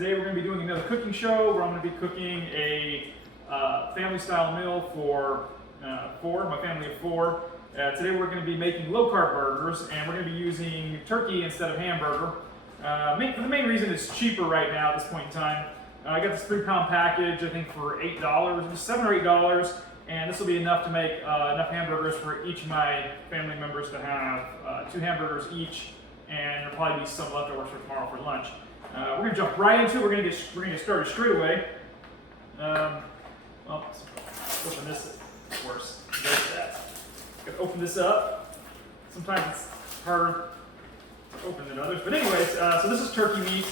Today we're going to be doing another cooking show where I'm going to be cooking a family-style meal for my family of four. Today we're going to be making low-carb burgers, and we're going to be using turkey instead of hamburger. The main reason it's cheaper right now at this point in time. I got this 3-pound package, I think for $8, $7 or $8, and this will be enough to make enough hamburgers for each of my family members to have 2 hamburgers each, and there'll probably be some leftovers for tomorrow for lunch. We're going to jump right into it. We're going to get started straight away. Well, open this worse. There's that. Got to open this up. Sometimes it's harder to open than others. But anyways, so this is turkey meat,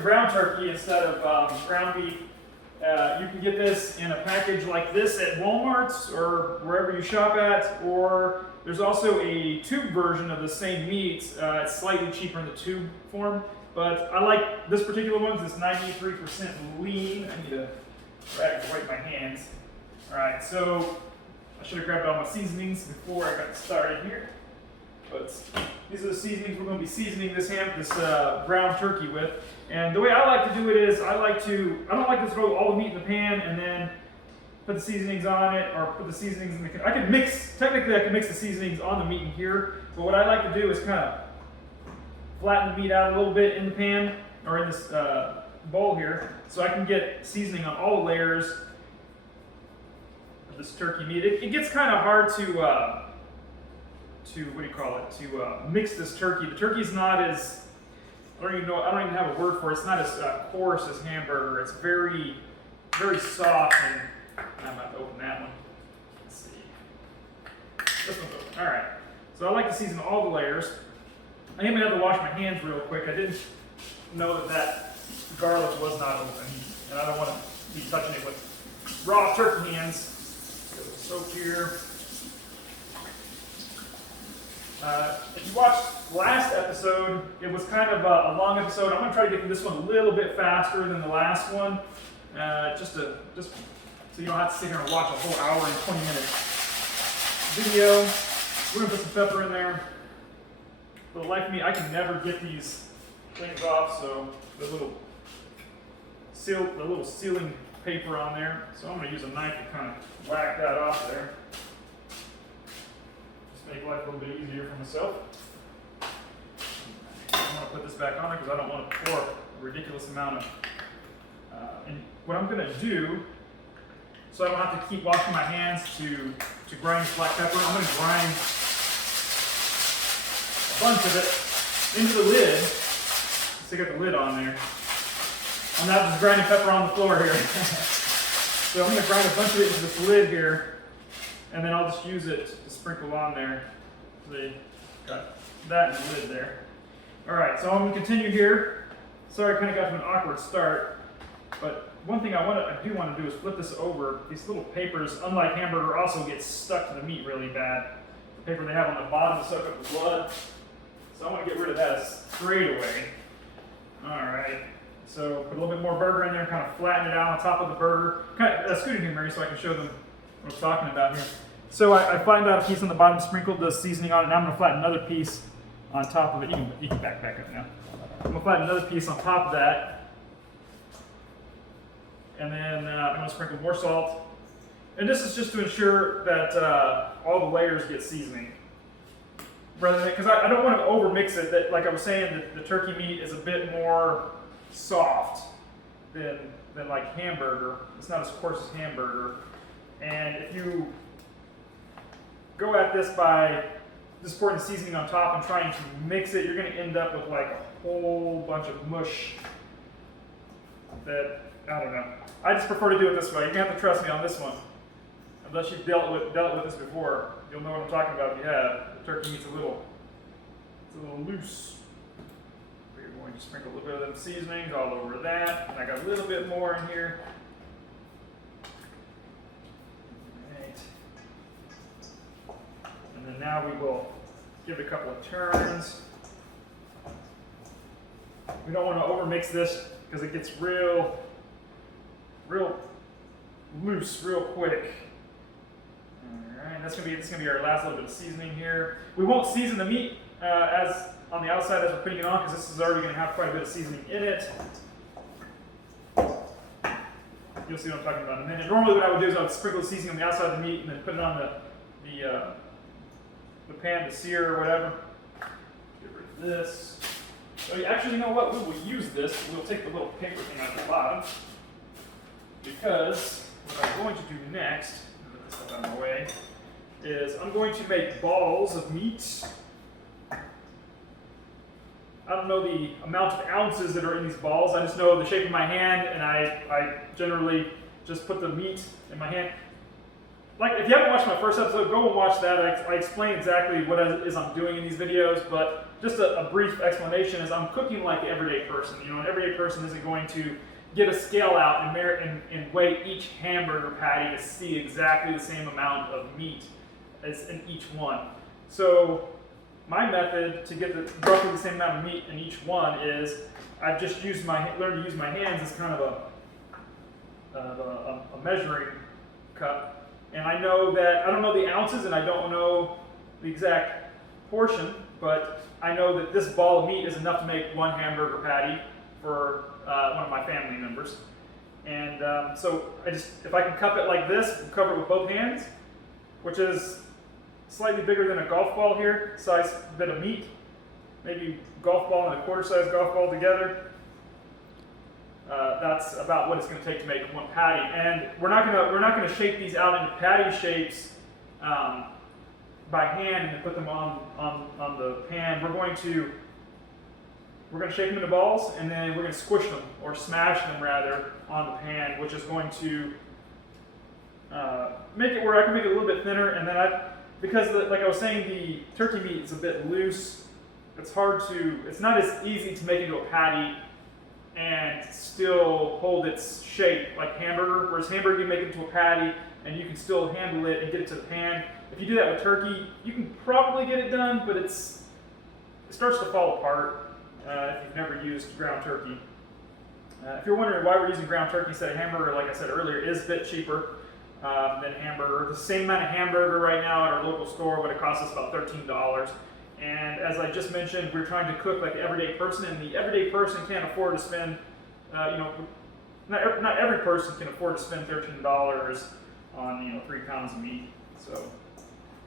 ground turkey instead of ground beef. You can get this in a package like this at Walmart's or wherever you shop at, or there's also a tube version of the same meat. It's slightly cheaper in the tube form, but I like this particular one because it's 93% lean. I need to wipe my hands. All right, so I should have grabbed all my seasonings before I got started here. But these are the seasonings we're going to be seasoning this ground turkey with. And the way I like to do it is I don't like to throw all the meat in the pan and then put the seasonings on it, or put the seasonings in the, technically I can mix the seasonings on the meat in here, but what I like to do is kind of flatten the meat out a little bit in the pan, or in this bowl here, so I can get seasoning on all the layers of this turkey meat. It gets kind of hard to mix this turkey. The turkey's not as, I don't even have a word for it. It's not as coarse as hamburger. It's very, very soft, and I'm about to open that one. Let's see. This one's open. All right. So I like to season all the layers. I am gonna have to wash my hands real quick. I didn't know that garlic was not open, and I don't want to be touching it with raw turkey hands. Get a little soap here. If you watched last episode, it was kind of a long episode. I'm going to try to get through this one a little bit faster than the last one, just so you don't have to sit here and watch a whole hour and 20 minute video. We're going to put some pepper in there. For the life of me, I can never get these things off, so the little sealing paper on there. So I'm going to use a knife to kind of whack that off there. Make life a little bit easier for myself. I'm going to put this back on there because I don't want to pour a ridiculous amount of. And what I'm going to do, so I don't have to keep washing my hands to grind black pepper, I'm going to grind a bunch of it into the lid. Let's get the lid on there. I'm not just grinding pepper on the floor here. So I'm going to grind a bunch of it into this lid here, and then I'll just use it to sprinkle on there. See, got that in the lid there. All right, so I'm going to continue here. Sorry I kind of got to an awkward start, but one thing I do want to do is flip this over. These little papers, unlike hamburger, also get stuck to the meat really bad. The paper they have on the bottom to soak up the blood. So I want to get rid of that straight away. All right, so put a little bit more burger in there, kind of flatten it out on top of the burger. Kind of scoot in here, Mary, so I can show them what I'm talking about here. So I flattened out a piece on the bottom, sprinkled the seasoning on it. Now I'm going to flatten another piece on top of it. You can back up now. I'm going to flatten another piece on top of that. And then I'm going to sprinkle more salt. And this is just to ensure that all the layers get seasoning. Because I don't want to overmix it. That, like I was saying, the turkey meat is a bit more soft than like hamburger. It's not as coarse as hamburger. And if you go at this by just pouring the seasoning on top and trying to mix it, you're going to end up with like a whole bunch of mush that, I don't know. I just prefer to do it this way. You're going to have to trust me on this one. Unless you've dealt with this before, you'll know what I'm talking about if you have. The turkey meat's a little loose. We're going to sprinkle a little bit of them seasonings all over that. And I got a little bit more in here. And then now we will give it a couple of turns. We don't want to overmix this because it gets real loose real quick. All right, this is gonna be our last little bit of seasoning here. We won't season the meat as on the outside as we're putting it on because this is already going to have quite a bit of seasoning in it. you'll see what I'm talking about in a minute. Normally what I would do is I would sprinkle the seasoning on the outside of the meat and then put it on the pan to sear or whatever. Get rid of this. So actually, you know what? We will use this. We'll take the little paper thing out of the bottom, because what I'm going to do next, put this stuff out of my way, is I'm going to make balls of meat. I don't know the amount of ounces that are in these balls. I just know the shape of my hand, and I generally just put the meat in my hand. Like, if you haven't watched my first episode, go and watch that. I explain exactly what it is I'm doing in these videos, but just a brief explanation is I'm cooking like an everyday person. You know, an everyday person isn't going to get a scale out and weigh each hamburger patty to see exactly the same amount of meat as in each one. So my method to get roughly the same amount of meat in each one is I've just learned to use my hands as kind of a measuring cup. And I know that, I don't know the ounces and I don't know the exact portion, but I know that this ball of meat is enough to make one hamburger patty for one of my family members. And so if I can cup it like this, cover it with both hands, which is slightly bigger than a golf ball here, size bit of meat, maybe golf ball and a quarter-size golf ball together. That's about what it's going to take to make one patty. And we're not going to shape these out into patty shapes by hand and put them on the pan. We're going to shape them into balls, and then we're going to squish them, or smash them rather, on the pan, which is going to make it where I can make it a little bit thinner. And then because like I was saying, the turkey meat is a bit loose. It's not as easy to make into a patty and still hold its shape like hamburger. Whereas hamburger, you make it into a patty and you can still handle it and get it to the pan. If you do that with turkey, you can probably get it done, but it starts to fall apart if you've never used ground turkey. If you're wondering why we're using ground turkey instead of hamburger, like I said earlier, it is a bit cheaper than hamburger. The same amount of hamburger right now at our local store would have cost us about $13. And as I just mentioned, we're trying to cook like the everyday person, and the everyday person can't afford to spend, not every person can afford to spend $13 on 3 pounds of meat. So I'm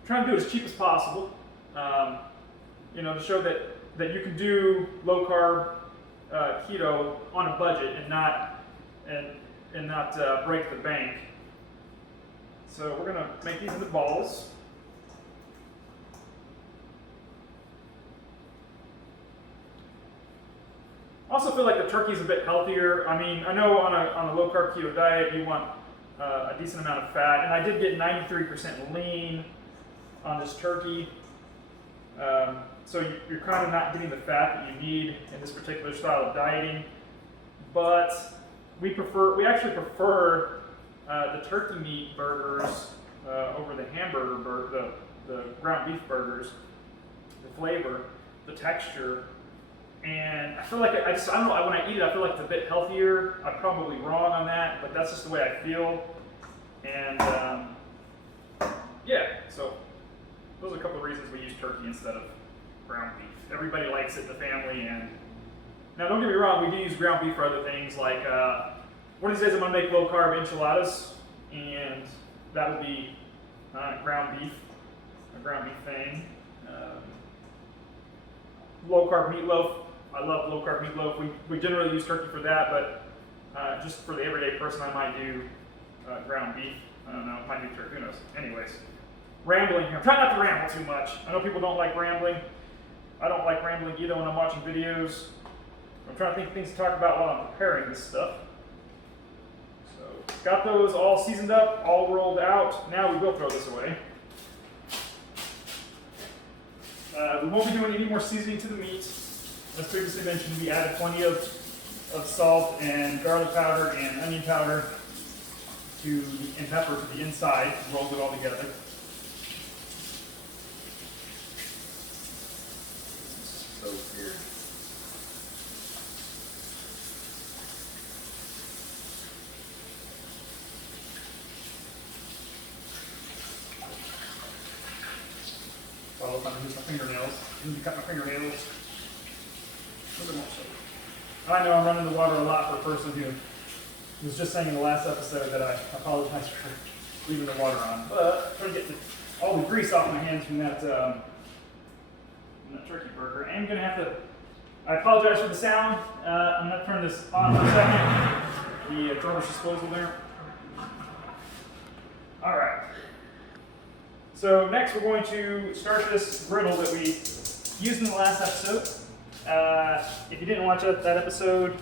trying to do it as cheap as possible, to show that you can do low carb keto on a budget and not break the bank. So we're gonna make these into balls. I also feel like the turkey's a bit healthier. I mean, I know on a low carb keto diet you want a decent amount of fat, and I did get 93% lean on this turkey. So you're kind of not getting the fat that you need in this particular style of dieting. But we actually prefer the turkey meat burgers over the hamburger the ground beef burgers. The flavor, the texture. And I feel like I don't know, when I eat it, I feel like it's a bit healthier. I'm probably wrong on that, but that's just the way I feel. And so those are a couple of reasons we use turkey instead of ground beef. Everybody likes it in the family. And now don't get me wrong, we do use ground beef for other things, like one of these days I'm going to make low carb enchiladas, and that would be ground beef, a ground beef thing. Low carb meatloaf. I love low carb meatloaf. We generally use turkey for that, but just for the everyday person, I might do ground beef. I don't know, might do turkey, who knows. Anyways, rambling here. I'm trying not to ramble too much. I know people don't like rambling. I don't like rambling either when I'm watching videos. I'm trying to think of things to talk about while I'm preparing this stuff. So, got those all seasoned up, all rolled out. Now we will throw this away. We won't be doing any more seasoning to the meat. As previously mentioned, we added plenty of salt and garlic powder and onion powder and pepper to the inside, rolled it all together. So here. Follow up on my fingernails. I need to cut my fingernails. A little bit more so. I know I'm running the water a lot for a person who was just saying in the last episode that I apologize for leaving the water on, but trying to get all the grease off my hands from that turkey burger. I'm gonna have to. I apologize for the sound. I'm gonna turn this on for a second. The garbage disposal there. All right. So next we're going to start this griddle that we used in the last episode. If you didn't watch that episode,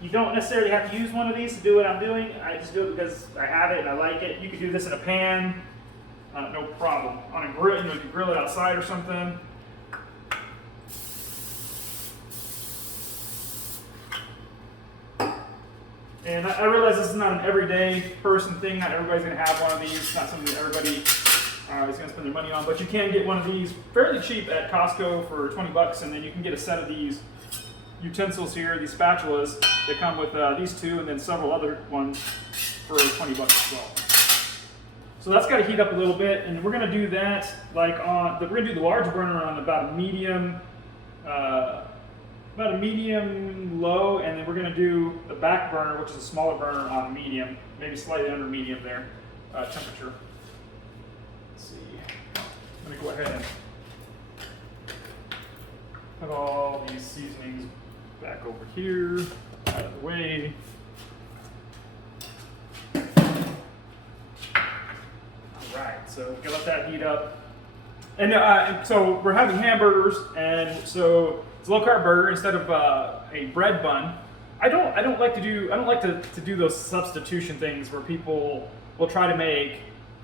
you don't necessarily have to use one of these to do what I'm doing. I just do it because I have it and I like it. You could do this in a pan, no problem. On a grill, you can grill it outside or something. And I realize this is not an everyday person thing. Not everybody's going to have one of these. It's not something that everybody is going to spend their money on. But you can get one of these fairly cheap at Costco for 20 bucks, and then you can get a set of these utensils here, these spatulas that come with these two, and then several other ones for 20 bucks as well. So that's got to heat up a little bit, and we're going to do that like on. We're going to do the large burner on about a medium low, and then we're going to do the back burner, which is a smaller burner, on medium, maybe slightly under medium there, temperature. Let's see. I'm going to go ahead and put all these seasonings back over here, out of the way. All right, so we're going to let that heat up. And so we're having hamburgers, and so it's a low-carb burger instead of a bread bun. I don't like to do those substitution things where people will try to make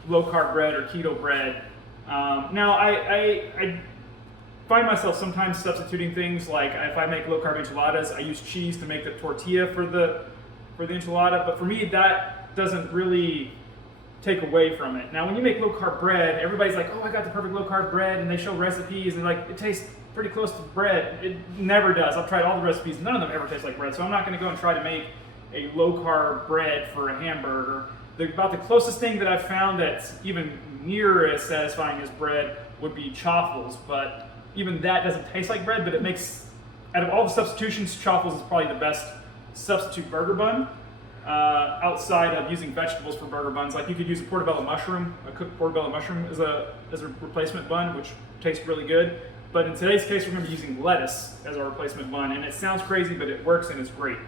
low-carb bread or keto bread. Now I find myself sometimes substituting things, like if I make low-carb enchiladas, I use cheese to make the tortilla for the enchilada. But for me, that doesn't really take away from it. Now, when you make low-carb bread, everybody's like, "Oh, I got the perfect low-carb bread," and they show recipes, and like, it tastes pretty close to bread. It never does. I've tried all the recipes. None of them ever taste like bread. So I'm not going to go and try to make a low-carb bread for a hamburger. About the closest thing that I've found that's even near as satisfying as bread would be chaffles. But even that doesn't taste like bread, but it makes, out of all the substitutions, chaffles is probably the best substitute burger bun. Outside of using vegetables for burger buns, like you could use a portobello mushroom, a cooked portobello mushroom as a replacement bun, which tastes really good. But in today's case, we're going to be using lettuce as our replacement bun, and it sounds crazy, but it works and it's great.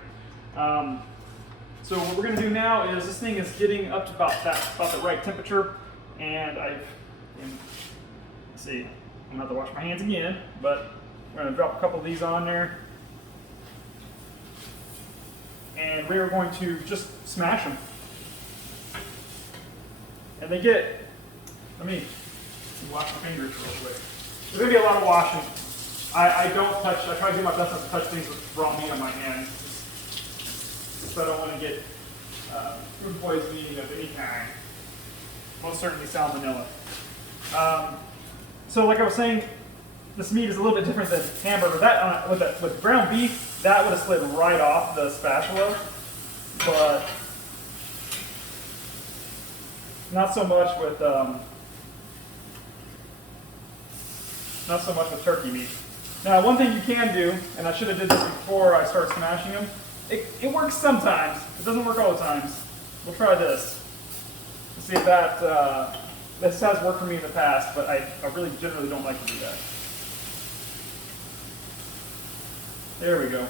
So what we're going to do now is, this thing is getting up to about the right temperature, and let's see, I'm going to have to wash my hands again, but we're going to drop a couple of these on there. And we're going to just smash them. And they get, let me wash my fingers real quick. There's going to be a lot of washing. I try to do my best not to touch things with raw meat on my hands. So I don't want to get food poisoning of any kind. Most certainly salmonella. So like I was saying, this meat is a little bit different than hamburger. That with ground beef, that would have slid right off the spatula, but not so much with turkey meat. Now, one thing you can do, and I should have did this before I start smashing them. It works sometimes. It doesn't work all the times. We'll try this. Let's see if that this has worked for me in the past, but I really generally don't like to do that. There we go.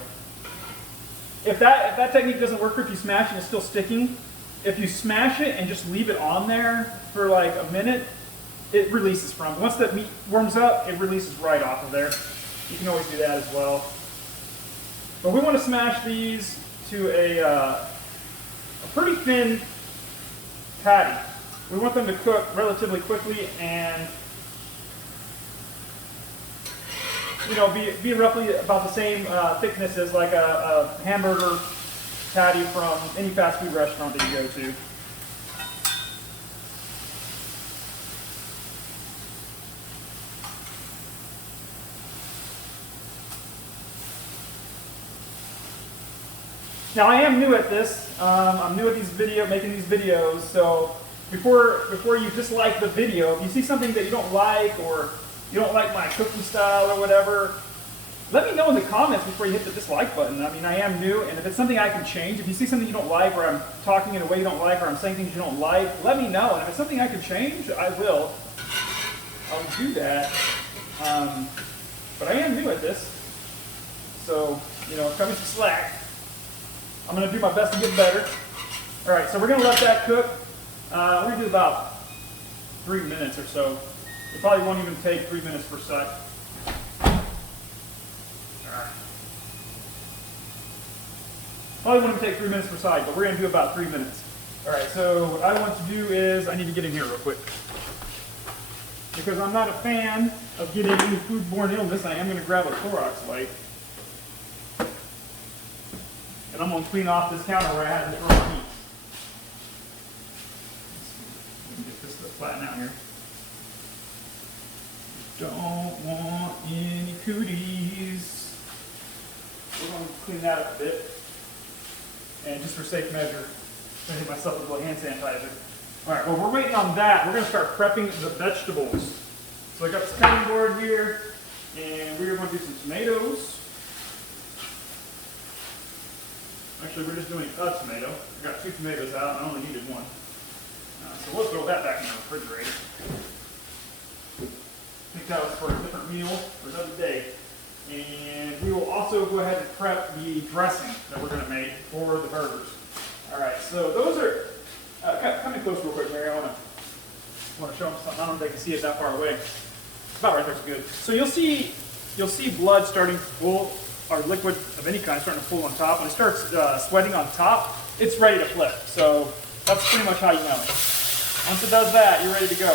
If that technique doesn't work, if you smash and it's still sticking, if you smash it and just leave it on there for like a minute, it releases from it. Once that meat warms up, it releases right off of there. You can always do that as well. But we want to smash these to a pretty thin patty. We want them to cook relatively quickly and be roughly about the same thickness as like a hamburger patty from any fast food restaurant that you go to. Now I am new at this. I'm new at making these videos. So before you dislike the video, if you see something that you don't like, or you don't like my cooking style or whatever, let me know in the comments before you hit the dislike button. I mean, I am new, and if it's something I can change, if you see something you don't like, or I'm talking in a way you don't like, or I'm saying things you don't like, let me know. And if it's something I can change, I will. I'll do that. But I am new at this, so, you know, cut me some slack. I'm going to do my best to get better. All right, so we're going to let that cook. We're going to do about 3 minutes or so. It probably won't even take 3 minutes per side. Probably won't even take 3 minutes per side, but we're going to do about 3 minutes. All right, so what I want to do is, I need to get in here real quick. Because I'm not a fan of getting any foodborne illness, I am going to grab a Clorox wipe. And I'm going to clean off this counter where I had this raw meat. Let me get this to flatten out here. Don't want any cooties. We're going to clean that up a bit. And just for safe measure, I'm going to hit myself with a little hand sanitizer. All right, well, we're waiting on that. We're going to start prepping the vegetables. So I got this cutting board here, and we're going to do some tomatoes. Actually, we're just doing a tomato. I got 2 tomatoes out, and I only needed 1. So we'll throw that back in the refrigerator. I think that was for a different meal for another day. And we will also go ahead and prep the dressing that we're going to make for the burgers. All right, so those are, come in close real quick, Mary. I want to show them something. I don't know if they can see it that far away. About right there's good. So you'll see blood starting to pool, or liquid of any kind starting to pool on top. When it starts sweating on top, it's ready to flip. So that's pretty much how you know it. Once it does that, you're ready to go.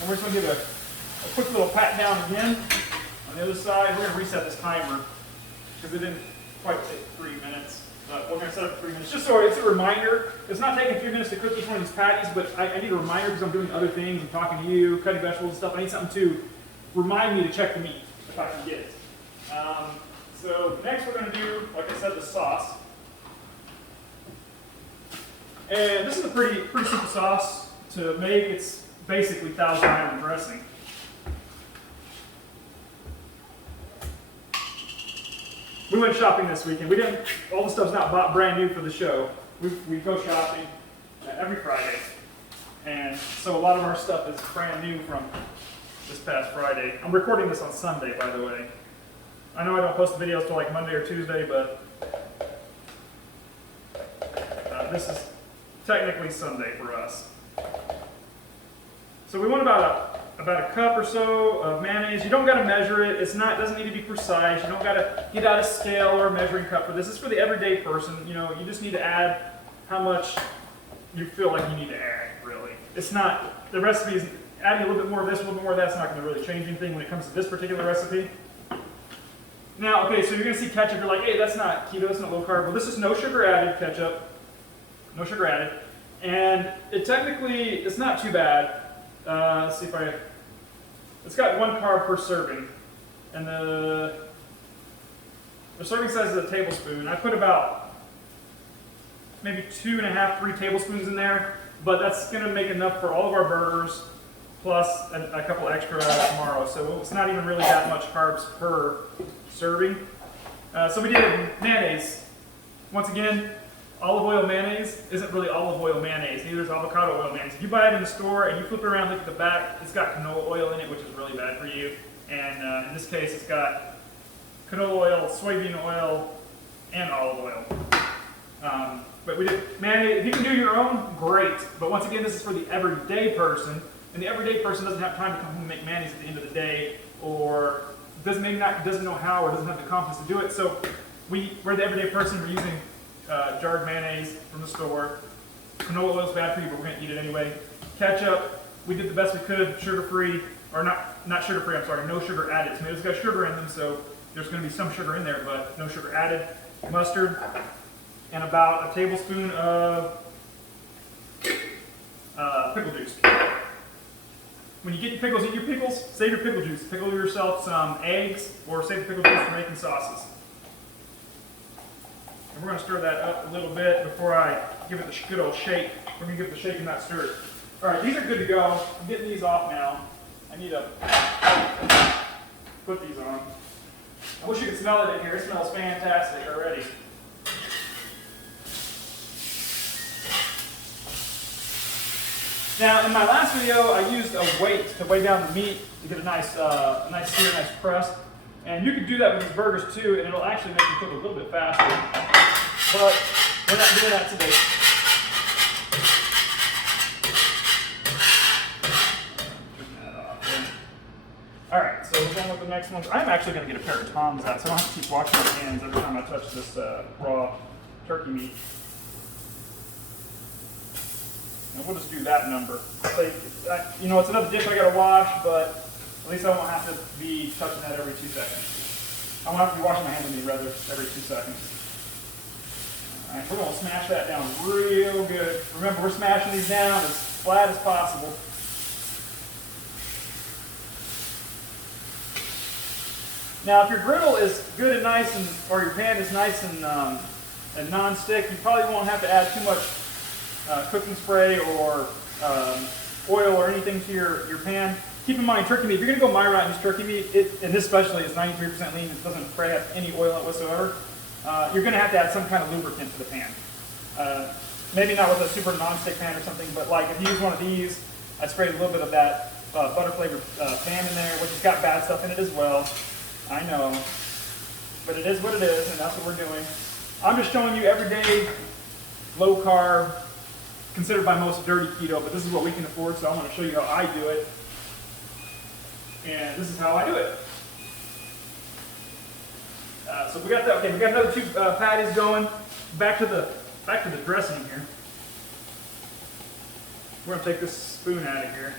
And we're just going to give it a quick little pat down again on the other side. We're going to reset this timer because it didn't quite take 3 minutes. But we're going to set it for 3 minutes. Just so it's a reminder, it's not taking 3 minutes to cook each one of these patties, but I need a reminder because I'm doing other things. I'm talking to you, cutting vegetables and stuff. I need something to remind me to check the meat if I can get it. So next we're going to do, like I said, the sauce. And this is a pretty simple sauce to make. It's basically Thousand Island dressing. We went shopping this weekend. All the stuff's not bought brand new for the show. We go shopping every Friday. And so a lot of our stuff is brand new from this past Friday. I'm recording this on Sunday, by the way. I know I don't post the videos till like Monday or Tuesday, but this is technically Sunday for us. So we want about a cup or so of mayonnaise. You don't got to measure it. It doesn't need to be precise. You don't got to get out a scale or a measuring cup for this. This is for the everyday person. You know, you just need to add how much you feel like you need to add, really. It's not, the recipe is adding a little bit more of this, a little bit more of that's not going to really change anything when it comes to this particular recipe. Now, okay, so you're going to see ketchup. You're like, hey, that's not keto, that's not low carb. Well, this is no sugar added ketchup. No sugar added. And it technically, it's not too bad. Let's see if it's got 1 carb per serving. And the serving size is a tablespoon. I put about maybe 2.5, 3 tablespoons in there, but that's going to make enough for all of our burgers, plus a couple extra tomorrow. So it's not even really that much carbs per serving. So we did mayonnaise. Once again, olive oil mayonnaise isn't really olive oil mayonnaise. Neither is avocado oil mayonnaise. If you buy it in the store and you flip it around, look at the back, it's got canola oil in it, which is really bad for you. And in this case, it's got canola oil, soybean oil, and olive oil. But we did mayonnaise. If you can do your own, great. But once again, this is for the everyday person. And the everyday person doesn't have time to come home and make mayonnaise at the end of the day, or doesn't know how, or doesn't have the confidence to do it. So we're the everyday person. We're using jarred mayonnaise from the store. Canola oil is bad for you, but we're going to eat it anyway. Ketchup, we did the best we could, sugar-free, or not sugar-free, I'm sorry, no sugar added. Tomatoes got sugar in them, so there's going to be some sugar in there, but no sugar added. Mustard, and about a tablespoon of pickle juice. When you get your pickles, eat your pickles, save your pickle juice. Pickle yourself some eggs, or save the pickle juice for making sauces. And we're going to stir that up a little bit before I give it the good old shake. We're going to give it the shake and not stir it. All right, these are good to go. I'm getting these off now. I need to put these on. I wish you could smell it in here. It smells fantastic already. Now, in my last video, I used a weight to weigh down the meat to get a nice sear, nice crust. And you can do that with these burgers too, and it'll actually make them cook a little bit faster. But we're not doing that today. All right, so we're going with the next one. I'm actually going to get a pair of Tongs out, so I don't have to keep washing my hands every time I touch this raw turkey meat. And we'll just do that number. So, you know, it's another dish I got to wash, but at least I won't have to be touching that every 2 seconds. I won't have to be washing my hands on these rather every 2 seconds. All right, we're going to smash that down real good. Remember, we're smashing these down as flat as possible. Now, if your griddle is good and nice, or your pan is nice and non-stick, you probably won't have to add too much cooking spray or oil or anything to your pan. Keep in mind, turkey meat, if you're going to go my route and use turkey meat, and this especially is 93% lean, it doesn't spray have any oil in it whatsoever, you're going to have to add some kind of lubricant to the pan. Maybe not with a super non-stick pan or something, but like if you use one of these, I sprayed a little bit of that butter flavored pan in there, which has got bad stuff in it as well. I know, but it is what it is, and that's what we're doing. I'm just showing you everyday, low carb, considered by most dirty keto, but this is what we can afford, so I want to show you how I do it. And this is how I do it. So we got that. Okay, we got another 2 patties going. Back to the dressing here. We're gonna take this spoon out of here.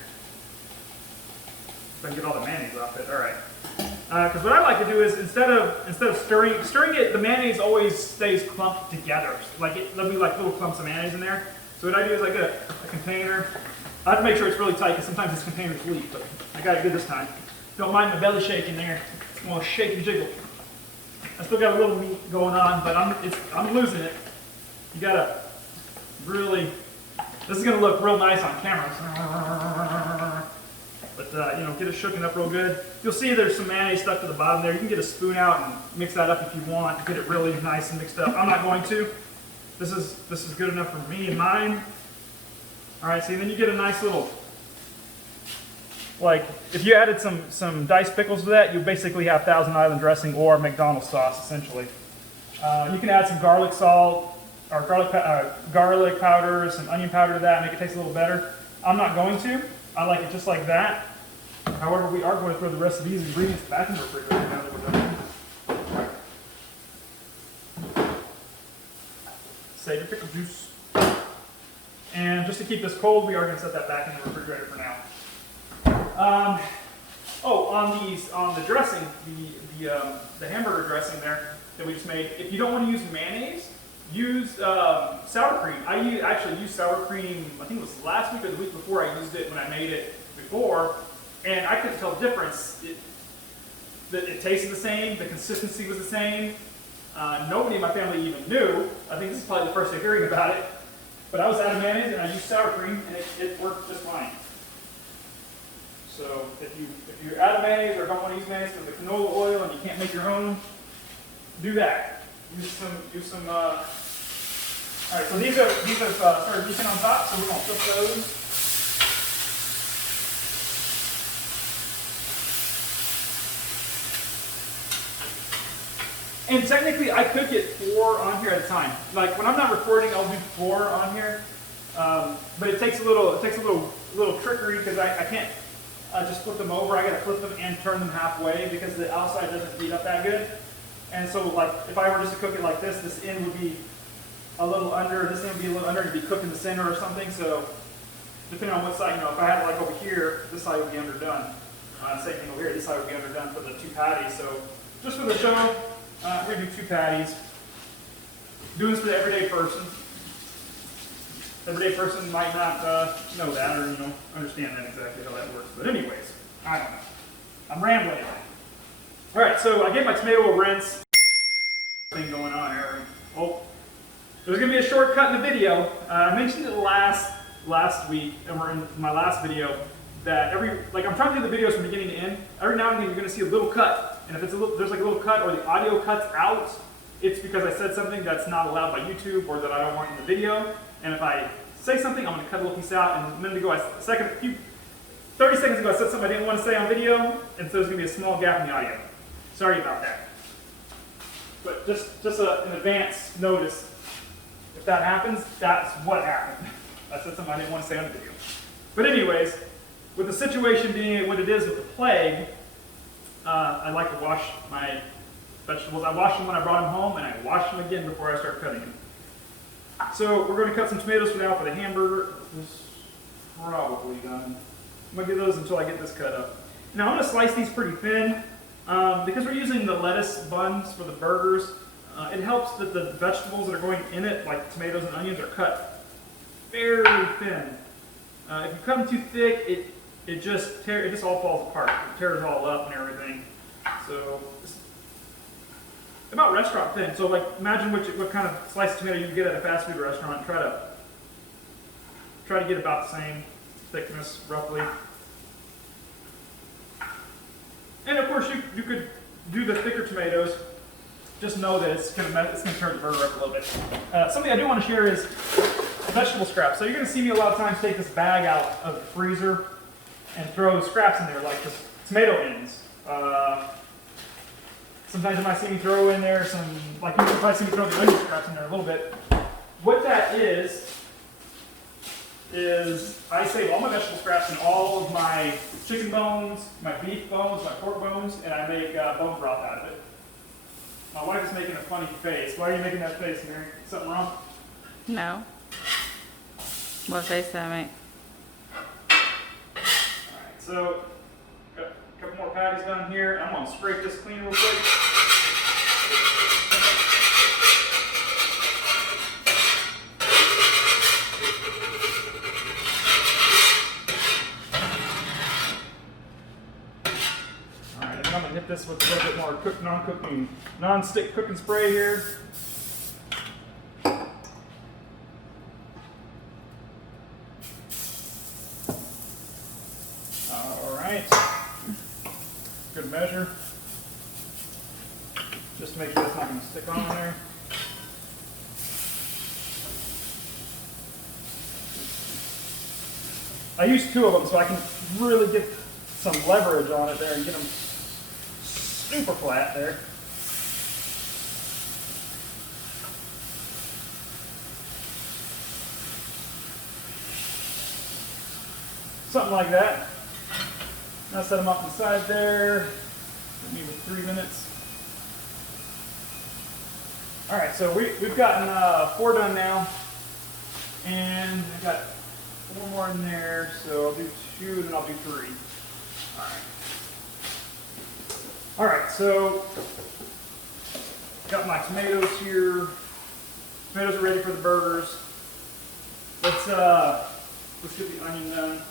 If I can get all the mayonnaise off it. All right. Because what I like to do is instead of stirring it, the mayonnaise always stays clumped together. Like there'll be like little clumps of mayonnaise in there. So what I do is I get a container. I have to make sure it's really tight because sometimes this containers leak, but I got it good this time. Don't mind my belly shaking there. It's going to shake and jiggle. I still got a little meat going on, but I'm losing it. You gotta really. This is gonna look real nice on camera. But you know, get it shooken up real good. You'll see there's some mayonnaise stuck to the bottom there. You can get a spoon out and mix that up if you want. Get it really nice and mixed up. I'm not going to. This is good enough for me and mine. All right, see, then you get a nice little, like, if you added some diced pickles to that, you basically have Thousand Island dressing or McDonald's sauce, essentially. You can add some garlic salt, or garlic powder, some onion powder to that, make it taste a little better. I'm not going to. I like it just like that. However, we are going to throw the rest of these ingredients back in the refrigerator now that we're done. Save your pickle juice. And just to keep this cold, we are going to set that back in the refrigerator for now. On the dressing, the hamburger dressing there that we just made, if you don't want to use mayonnaise, use sour cream. I actually used sour cream, I think it was last week or the week before I used it when I made it before, and I couldn't tell the difference. It tasted the same, the consistency was the same. Nobody in my family even knew. I think this is probably the first they're hearing about it. But I was out of mayonnaise and I used sour cream and it worked just fine. So if you're out of mayonnaise or don't want to use mayonnaise because of the canola oil and you can't make your own, do that. Use some. All right, so these have started leaking on top, so we're gonna flip those. And technically, I could get 4 on here at a time. Like when I'm not recording, I'll do 4 on here. But it takes a little trickery because I can't just flip them over. I got to flip them and turn them halfway because the outside doesn't heat up that good. And so, like if I were just to cook it like this end would be a little under. This end would be a little under. It'd be cooked in the center or something. So depending on what side, you know, if I had it like over here, this side would be underdone. Same thing over here. This side would be underdone for the 2 patties. So just for the show. We're going to do 2 patties. Doing this for the everyday person. The everyday person might not know that or understand that exactly how that works. But anyways, I don't know. I'm rambling. All right, so I get my tomato rinse thing going on here. Oh, there's going to be a shortcut in the video. I mentioned it last week, and we're in my last video. that I'm trying to do the videos from beginning to end. Every now and then you're going to see a little cut, and if there's like a little cut or the audio cuts out, it's because I said something that's not allowed by YouTube or that I don't want in the video. And if I say something, I'm going to cut a little piece out. And a minute ago, 30 seconds ago, I said something I didn't want to say on video, and so there's going to be a small gap in the audio. Sorry about that. But just an advance notice. If that happens, that's what happened. I said something I didn't want to say on the video. But anyways, with the situation being what it is with the plague, I like to wash my vegetables. I washed them when I brought them home, and I washed them again before I start cutting them. So we're going to cut some tomatoes for now for the hamburger. This is probably done. I'm going to do those until I get this cut up. Now I'm going to slice these pretty thin. Because we're using the lettuce buns for the burgers, it helps that the vegetables that are going in it, like tomatoes and onions, are cut very thin. If you cut them too thick, it just all falls apart. It tears all up and everything. So it's about restaurant thin. So like imagine what kind of sliced tomato you can get at a fast food restaurant. And try to get about the same thickness roughly. And of course you could do the thicker tomatoes. Just know that it's going to turn the burger up a little bit. Something I do want to share is vegetable scraps. So you're going to see me a lot of times take this bag out of the freezer and throw scraps in there, like just tomato ends. Sometimes you might see me throw in there some, like you might see me throw the onion scraps in there a little bit. What that is I save all my vegetable scraps and all of my chicken bones, my beef bones, my pork bones, and I make bone broth out of it. My wife is making a funny face. Why are you making that face, Mary? Something wrong? No. What face did I make? Alright, so got a couple more patties done here. I'm going to scrape this clean real quick. I'm going to hit this with a little bit more non-stick cooking spray here. All right. Good measure. Just to make sure it's not going to stick on there. I use 2 of them so I can really get some leverage on it there and get them super flat there. Something like that. Now set them off to the side there. Give me 3 minutes. Alright, so we've gotten 4 done now. And I got 4 more in there, so I'll do 2, then I'll do 3. Alright. Alright, so got my tomatoes here. Tomatoes are ready for the burgers. Let's get the onion done.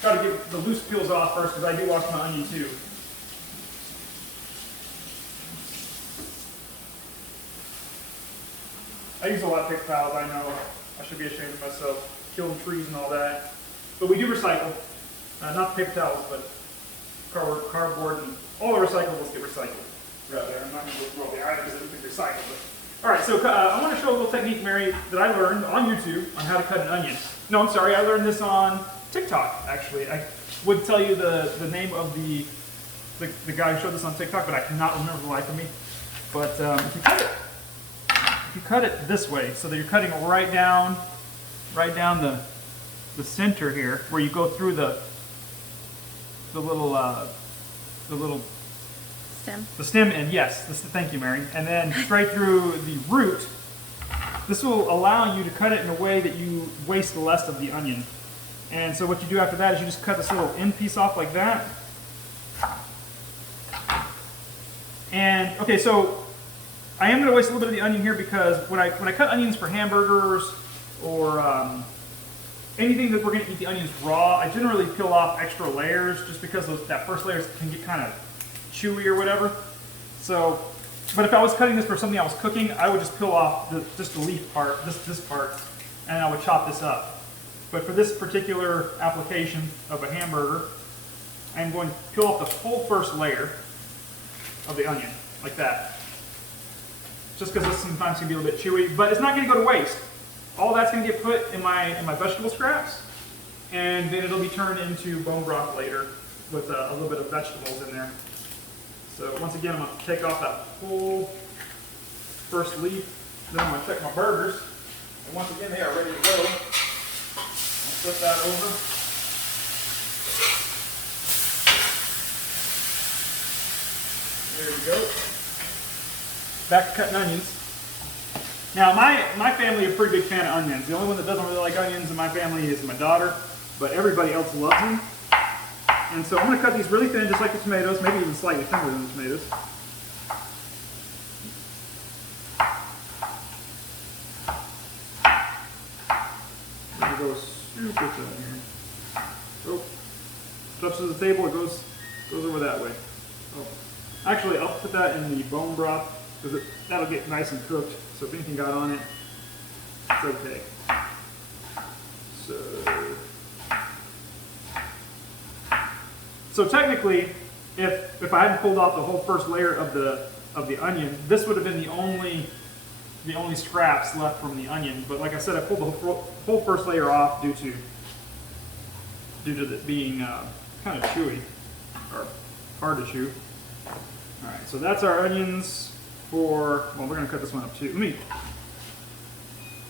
Try to get the loose peels off first because I do wash my onion too. I use a lot of paper towels, I know. I should be ashamed of myself. Killing trees and all that. But we do recycle. Not the paper towels, but cardboard and all the recyclables get recycled. Right there. I'm not going to go through all the items that we can recycle. Alright, so I want to show a little technique, Mary, that I learned on YouTube on how to cut an onion. No, I'm sorry, I learned this on TikTok, actually. I would tell you the name of the guy who showed this on TikTok, but I cannot remember the life of me. But if you cut it this way, so that you're cutting right down the center here, where you go through the little stem end, yes. Thank you, Mary. And then straight through the root. This will allow you to cut it in a way that you waste less of the onion. And so what you do after that is you just cut this little end piece off like that. And okay, so I am going to waste a little bit of the onion here because when I cut onions for hamburgers or anything that we're going to eat the onions raw, I generally peel off extra layers just because that first layer can get kind of chewy or whatever. So, but if I was cutting this for something I was cooking, I would just peel off just the leaf part, this part, and I would chop this up. But for this particular application of a hamburger, I'm going to peel off the whole first layer of the onion, like that. Just because this sometimes can be a little bit chewy, but it's not going to go to waste. All that's going to get put in my vegetable scraps, and then it'll be turned into bone broth later with a little bit of vegetables in there. So once again, I'm going to take off that whole first leaf. Then I'm going to check my burgers. And once again, they are ready to go. I'll flip that over. There we go. Back to cutting onions. Now, my family is a pretty big fan of onions. The only one that doesn't really like onions in my family is my daughter, but everybody else loves them. And so I'm going to cut these really thin, just like the tomatoes, maybe even slightly thinner than the tomatoes. It goes super thin here. Oh, steps to the table, it goes over that way. Oh. Actually, I'll put that in the bone broth because that'll get nice and cooked. So if anything got on it, it's okay. So technically, if I hadn't pulled off the whole first layer of the onion, this would have been the only scraps left from the onion. But like I said, I pulled the whole first layer off due to it being kind of chewy or hard to chew. All right, so that's our onions for. Well, we're gonna cut this one up too. Let me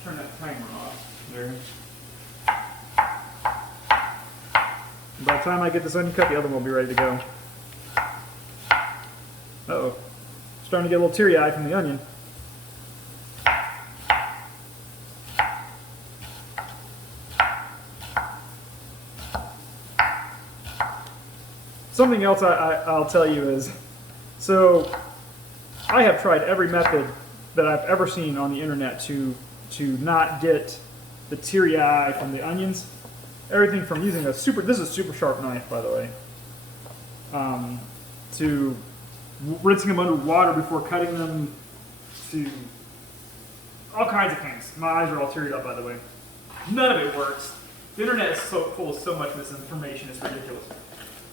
turn that timer off there. By the time I get this onion cut, the other one will be ready to go. Uh-oh. Starting to get a little teary-eyed from the onion. Something else I'll tell you is, so I have tried every method that I've ever seen on the internet to not get the teary-eye from the onions. Everything from using this is a super sharp knife, by the way, to rinsing them under water before cutting them, to all kinds of things. My eyes are all teared up, by the way. None of it works. The internet is so full of so much misinformation, it's ridiculous.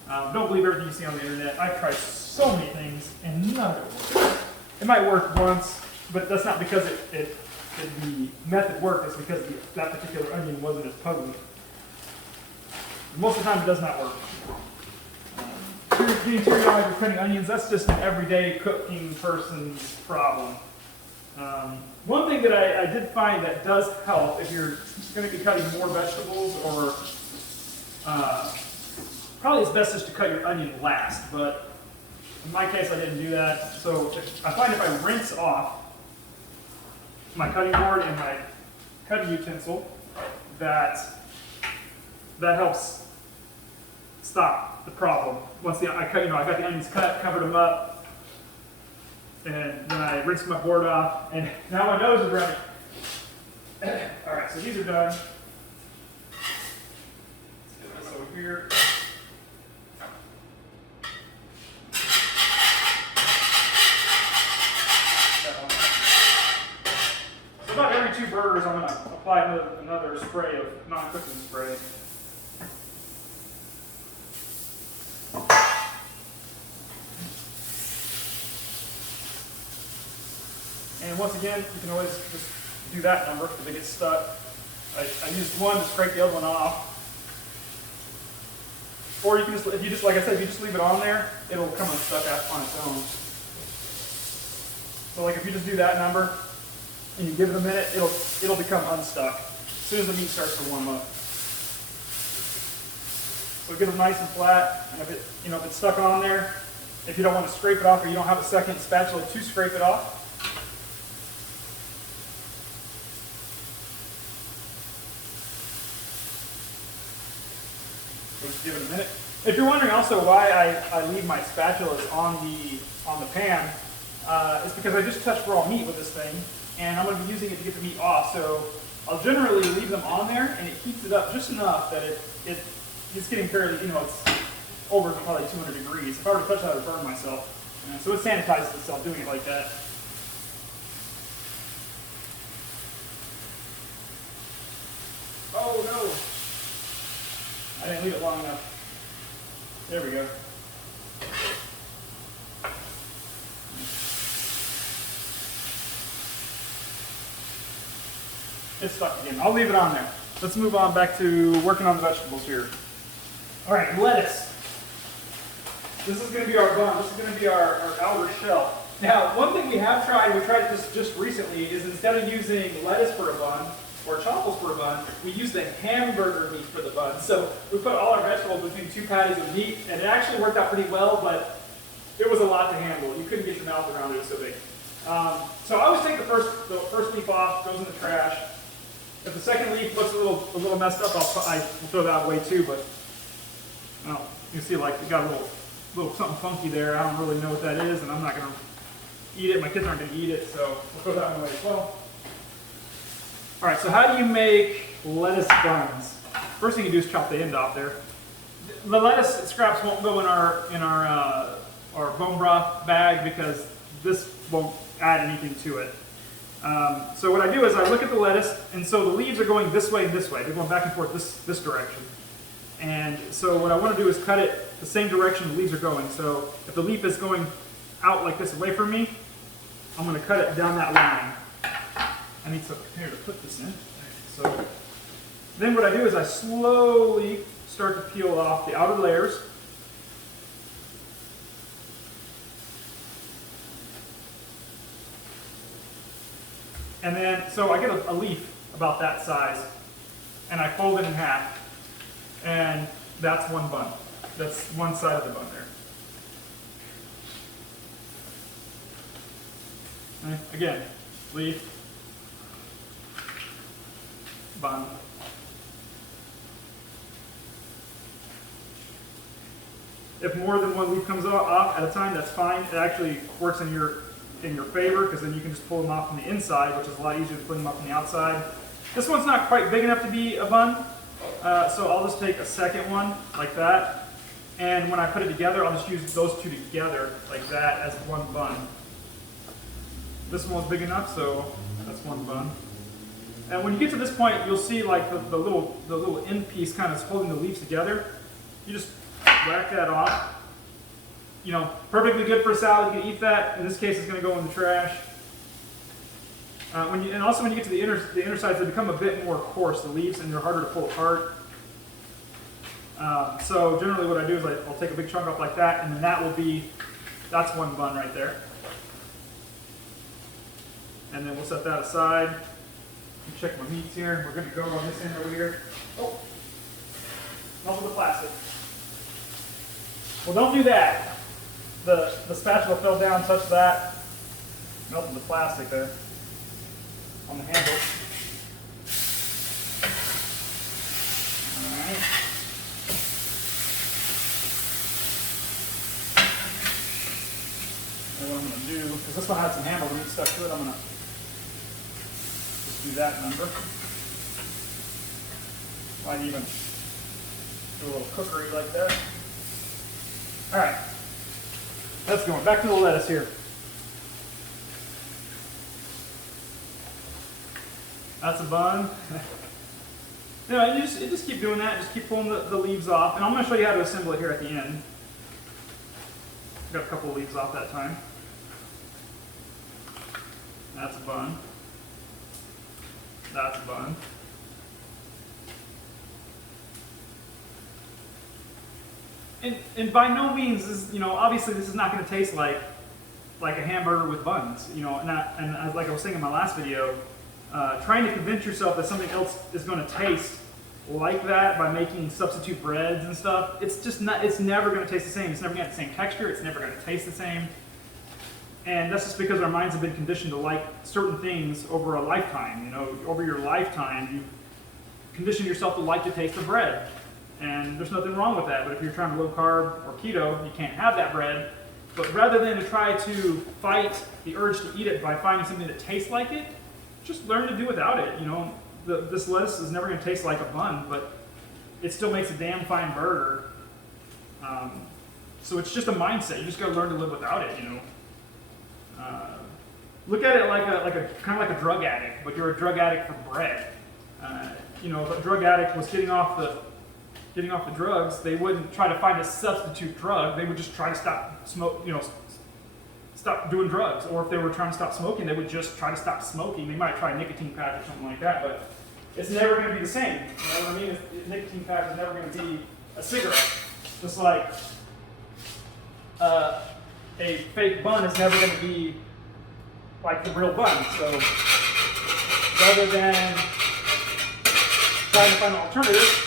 Don't believe everything you see on the internet. I've tried so many things, and none of it works. It might work once, but that's not because the method worked, it's because that particular onion wasn't as potent. Most of the time it does not work. Being teary-eyed with cutting onions, that's just an everyday cooking person's problem. One thing that I did find that does help if you're going to be cutting more vegetables, or probably it's best just to cut your onion last, but in my case I didn't do that. So I find if I rinse off my cutting board and my cutting utensil, that helps stop the problem. Once I got the onions cut, covered them up, and then I rinsed my board off, and now my nose is running. All right, so these are done. Let's get this over here. So about every 2 burgers, I'm going to apply another spray of non-cooking spray. And once again, you can always just do that number if it gets stuck. I used one to scrape the other one off. Or you can just, like I said, if you just leave it on there, it'll come unstuck on its own. So like if you just do that number and you give it a minute, it'll become unstuck as soon as the meat starts to warm up. So get them nice and flat, and if it's stuck on there, if you don't want to scrape it off or you don't have a second spatula to scrape it off, just give it a minute. If you're wondering also why I leave my spatulas on the pan, it's because I just touched raw meat with this thing, and I'm going to be using it to get the meat off. So I'll generally leave them on there, and it heats it up just enough that it's getting fairly, it's over probably 200 degrees. If I were to touch that, I would burn myself. So it sanitizes itself doing it like that. no. I didn't leave it long enough. There we go. It's stuck again. I'll leave it on there. Let's move on back to working on the vegetables here. All right, lettuce. This is going to be our bun. This is going to be our outer shell. Now, one thing we tried this just recently, is instead of using lettuce for a bun or chopples for a bun, we use the hamburger meat for the bun. So we put all our vegetables between 2 patties of meat, and it actually worked out pretty well, but it was a lot to handle. You couldn't get your mouth around it, it was so big. So I always take the first leaf off, goes in the trash. If the second leaf looks a little messed up, I will throw that away too. But well, you can see like it got a little something funky there. I don't really know what that is, and I'm not gonna eat it. My kids aren't gonna eat it, so we'll throw that one away as well. All right. So how do you make lettuce buns? First thing you do is chop the end off there. The lettuce scraps won't go in our bone broth bag because this won't add anything to it. So what I do is I look at the lettuce, and so the leaves are going this way and this way. They're going back and forth this direction. And so what I want to do is cut it the same direction the leaves are going. So if the leaf is going out like this away from me, I'm going to cut it down that line. I need some here to put this in. So then what I do is I slowly start to peel off the outer layers. And then, so I get a leaf about that size, and I fold it in half, and that's one bun. That's one side of the bun there. Okay. Again, leaf, bun. If more than one leaf comes off at a time, that's fine. It actually works in your favor, because then you can just pull them off from the inside, which is a lot easier than putting them off from the outside. This one's not quite big enough to be a bun, so I'll just take a second one like that, and when I put it together, I'll just use those two together like that as one bun. This one's big enough, so that's one bun. And when you get to this point, you'll see like the little end piece kind of holding the leaves together. You just whack that off. You know, perfectly good for a salad. You can eat that. In this case, it's going to go in the trash. And also when you get to the inner sides, they become a bit more coarse, the leaves, and they're harder to pull apart. So generally what I do is I'll take a big chunk off like that, and then that's one bun right there. And then we'll set that aside. Check my meats here. We're going to go on this end over here. Oh, melt the plastic. Well, don't do that. The spatula fell down, touched that, melted the plastic there on the handle. All right. And what I'm going to do, because this one had some hamburger meat stuff to it, I'm going to just do that number. Might even do a little cookery like that. All right. Let's go back to the lettuce here. That's a bun. You know, you just keep doing that. Just keep pulling the leaves off. And I'm going to show you how to assemble it here at the end. Got a couple of leaves off that time. That's a bun. That's a bun. And by no means is, obviously this is not going to taste like a hamburger with buns, and like I was saying in my last video, trying to convince yourself that something else is going to taste like that by making substitute breads and stuff, it's never going to taste the same. It's never going to have the same texture. It's never going to taste the same. And that's just because our minds have been conditioned to like certain things over a lifetime. Over your lifetime, you condition yourself to like the taste of bread. And there's nothing wrong with that, but if you're trying to low carb or keto, you can't have that bread. But rather than to try to fight the urge to eat it by finding something that tastes like it, just learn to do without it. This lettuce is never going to taste like a bun, but it still makes a damn fine burger. So it's just a mindset. You just got to learn to live without it. Look at it like a kind of like a drug addict, but you're a drug addict for bread. you know, if a drug addict was getting off the drugs, they wouldn't try to find a substitute drug. They would just try to stop stop doing drugs. Or if they were trying to stop smoking, they would just try to stop smoking. They might try a nicotine patch or something like that, but it's never going to be the same. You know what I mean? A nicotine patch is never going to be a cigarette. Just like a fake bun is never going to be like the real bun. So rather than trying to find an alternative,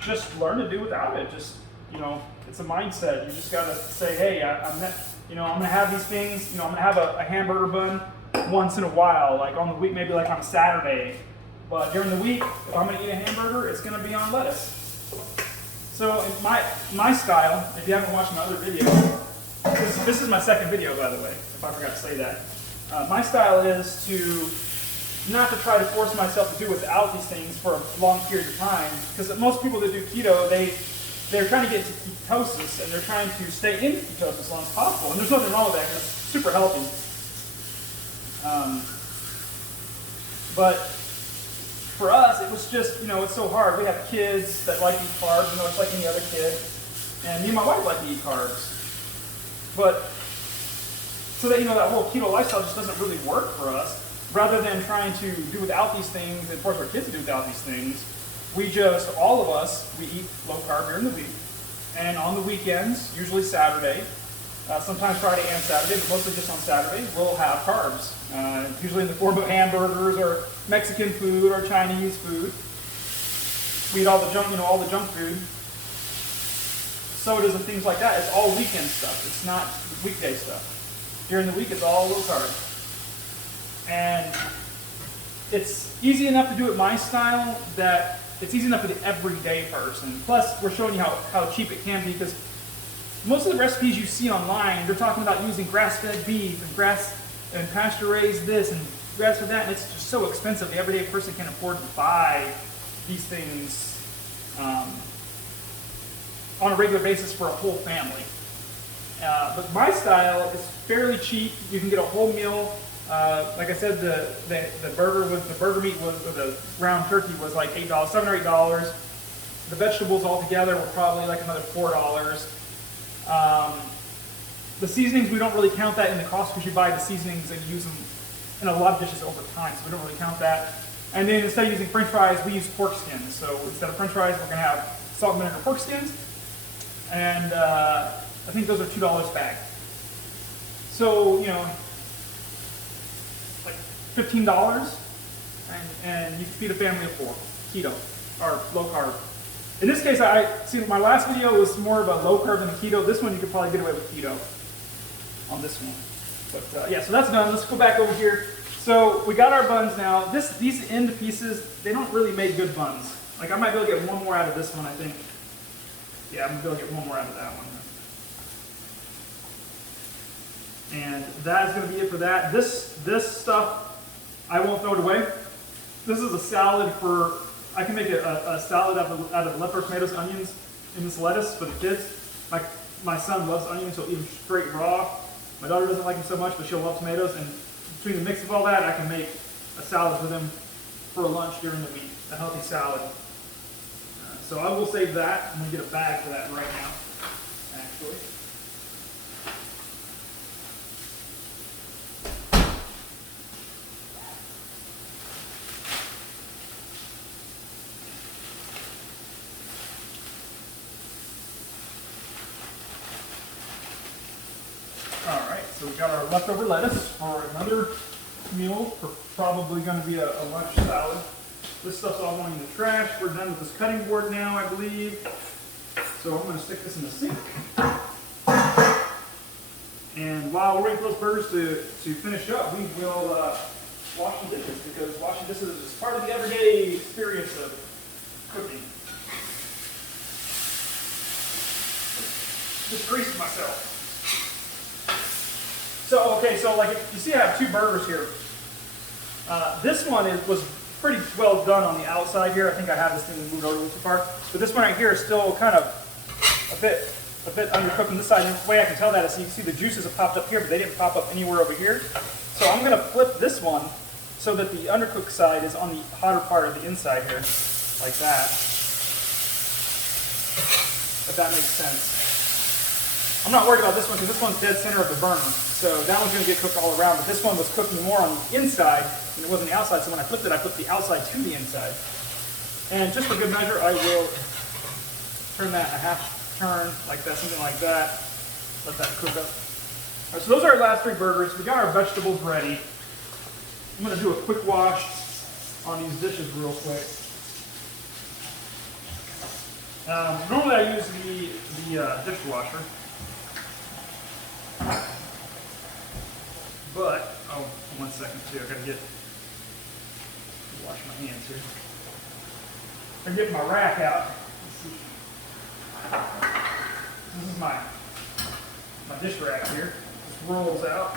just learn to do without it. Just, you know, it's a mindset. You just got to say, hey, I'm going to have these things. You know, I'm going to have a hamburger bun once in a while, like on the week, maybe like on a Saturday. But during the week, if I'm going to eat a hamburger, it's going to be on lettuce. So in my style, if you haven't watched my other video, this is my second video, by the way, if I forgot to say that. My style is to not to try to force myself to do without these things for a long period of time, because most people that do keto, they're trying to get to ketosis, and they're trying to stay in ketosis as long as possible. And there's nothing wrong with that, because it's super healthy. But for us, it was just, you know, it's so hard. We have kids that like to eat carbs, you know, it's like any other kid. And me and my wife like to eat carbs. But, so that, you know, that whole keto lifestyle just doesn't really work for us. Rather than trying to do without these things and force our kids to do without these things, we just, all of us, we eat low carb during the week. And on the weekends, usually Saturday, sometimes Friday and Saturday, but mostly just on Saturday, we'll have carbs. Usually in the form of hamburgers or Mexican food or Chinese food. We eat all the junk, you know, all the junk food. Sodas and things like that. It's all weekend stuff. It's not weekday stuff. During the week, it's all low carb. And it's easy enough to do it my style that it's easy enough for the everyday person. Plus, we're showing you how cheap it can be, because most of the recipes you see online, they're talking about using grass-fed beef and pasture-raised this and grass-fed that, and it's just so expensive. The everyday person can't afford to buy these things on a regular basis for a whole family. But my style is fairly cheap. You can get a whole meal. Like I said, the burger meat was, or the ground turkey was like $8, $7 or $8. The vegetables altogether were probably like another $4. The seasonings, we don't really count that in the cost, because you buy the seasonings and use them in a lot of dishes over time, so we don't really count that. And then instead of using French fries, we use pork skins. So instead of French fries, we're going to have salt and vinegar pork skins, and I think those are $2 a bag. So, you know, like $15, and you can feed a family of 4, keto, or low carb. In this case, I see my last video was more of a low carb than a keto. This one you could probably get away with keto on this one. But yeah, so that's done. Let's go back over here. So we got our buns now. These end pieces, they don't really make good buns. Like I might be able to get one more out of this one, I think. Yeah, I'm gonna be able to get one more out of that one. And that is gonna be it for that. This stuff, I won't throw it away. This is a salad for, I can make a salad out of leftover tomatoes and onions in this lettuce for the kids. My son loves onions, he'll eat them straight raw. My daughter doesn't like them so much, but she'll love tomatoes. And between the mix of all that, I can make a salad for them for a lunch during the week, a healthy salad. So I will save that. I'm going to get a bag for that right now, actually. Alright, so we got our leftover lettuce for another meal, for probably going to be a lunch salad. This stuff's all going in the trash. We're done with this cutting board now, I believe. So I'm going to stick this in the sink. And while we're waiting for those burgers to finish up, we will wash the dishes, because washing dishes is part of the everyday experience of cooking. Just greasing myself. So, okay, so like you see I have 2 burgers here. This one was pretty well done on the outside here. I think I have this thing moved over too far. But this one right here is still kind of a bit undercooked on this side. And the way I can tell that is you can see the juices have popped up here, but they didn't pop up anywhere over here. So I'm going to flip this one so that the undercooked side is on the hotter part of the inside here. like that. If that makes sense. I'm not worried about this one because this one's dead center of the burner. So that one's going to get cooked all around, but this one was cooking more on the inside than it was on the outside. So when I flipped it, I flipped the outside to the inside. And just for good measure, I will turn that a half turn like that, something like that. Let that cook up. All right, so those are our last 3 burgers. We got our vegetables ready. I'm going to do a quick wash on these dishes real quick. Normally I use the dishwasher. But, oh, 1 second too. I gotta wash my hands here. I get my rack out. This is my dish rack here. Just rolls out.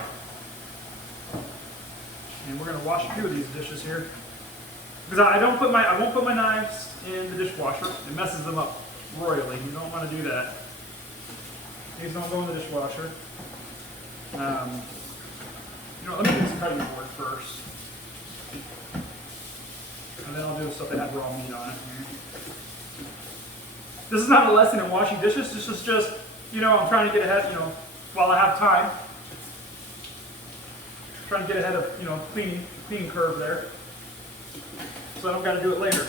And we're gonna wash a few of these dishes here. Because I won't put my knives in the dishwasher. It messes them up royally. You don't want to do that. These don't go in the dishwasher. Let me do this cutting board first. And then I'll do stuff that has raw meat on it. This is not a lesson in washing dishes. This is just, I'm trying to get ahead, while I have time. Trying to get ahead of, cleaning curve there. So I don't got to do it later.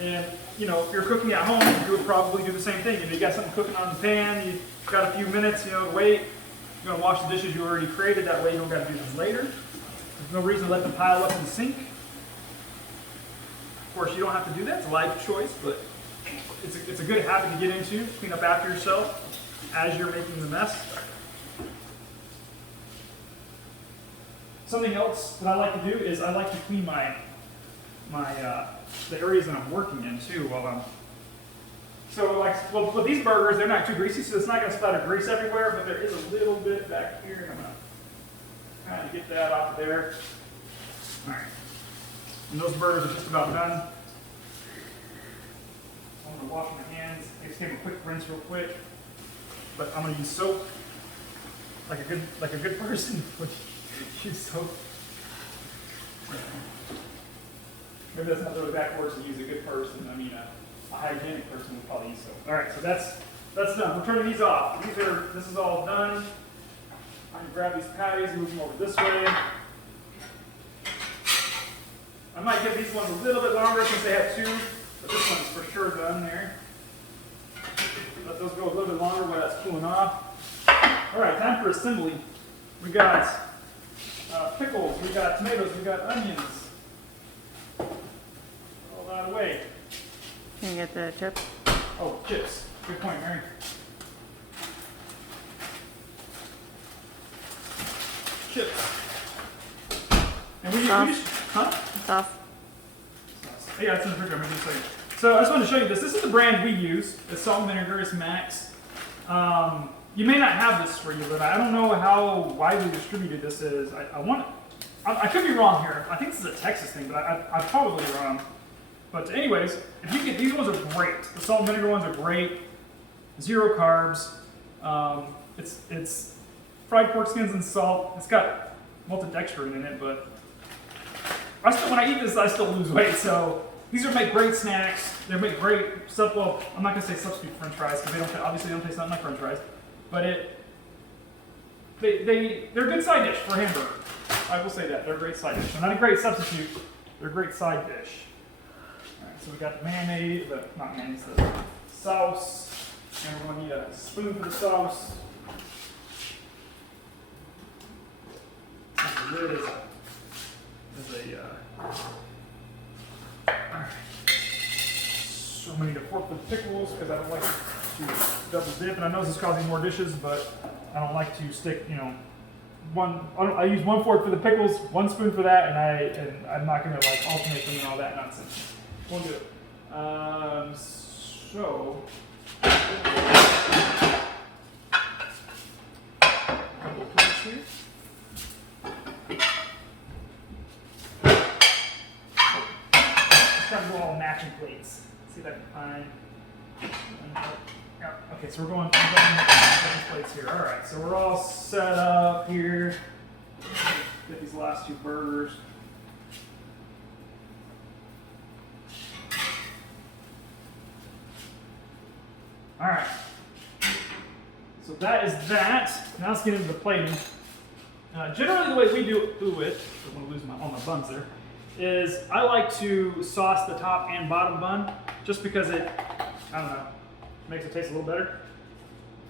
And, if you're cooking at home, you would probably do the same thing. You got something cooking on the pan, you got a few minutes, to wait. You're going to wash the dishes you already created. That way you don't got to do them later. There's no reason to let them pile up in the sink. Of course, you don't have to do that. It's a life choice, but it's a good habit to get into. Clean up after yourself as you're making the mess. Something else that I like to do is I like to clean the areas that I'm working in too while I'm. So with these burgers, they're not too greasy, so it's not going to splatter grease everywhere, but there is a little bit back here, and I'm going to kind of get that off of there. All right. And those burgers are just about done. I'm going to wash my hands. I just give them a quick rinse real quick. But I'm going to use soap like a good person would use soap. Maybe that's not really backwards to use a good person. I mean, a hygienic person would probably use soap. All right, so that's done. We're turning these off. This is all done. I'm gonna grab these patties, move them over this way. I might give these ones a little bit longer since they have 2, but this one's for sure done there. Let those go a little bit longer while that's cooling off. All right, time for assembly. We got pickles, we got tomatoes, we got onions. All that away. Can you get the chips? Oh, chips. Good point, Mary. Chips. And we just, huh? It's off. Yeah, it's in the fridge. I'm just saying. So I just wanted to show you this. This is the brand we use. It's salt and vinegar. It's Max. You may not have this for you, but I don't know how widely distributed this is. I could be wrong here. I think this is a Texas thing, but I'm probably wrong. But anyways, if you get these ones are great. The salt and vinegar ones are great. 0 carbs. It's fried pork skins and salt. It's got maltodextrin in it, but when I eat this, I still lose weight. So these make great snacks. They make great stuff. Well, I'm not gonna say substitute French fries because they don't taste nothing like French fries. But they're a good side dish for a hamburger. I will say that they're a great side dish. They're not a great substitute. They're a great side dish. All right, so we got the mayonnaise, the sauce, and we're going to need a spoon for the sauce. And the lid is all right. So I'm going to need a fork for the pickles because I don't like to double dip, and I know this is causing more dishes, but I don't like to stick, I use 1 fork for the pickles, 1 spoon for that, and I'm not going to alternate them and all that nonsense. Won't do it. So a couple of plates here. Let's try to go all matching plates. See if I can find. Yeah, okay, so we're going plates here. All right, so we're all set up here. Get these last 2 burgers. All right. So that is that. Now let's get into the plating. Generally, the way we do it, I don't want to lose all my buns there, is I like to sauce the top and bottom bun just because it, I don't know, makes it taste a little better.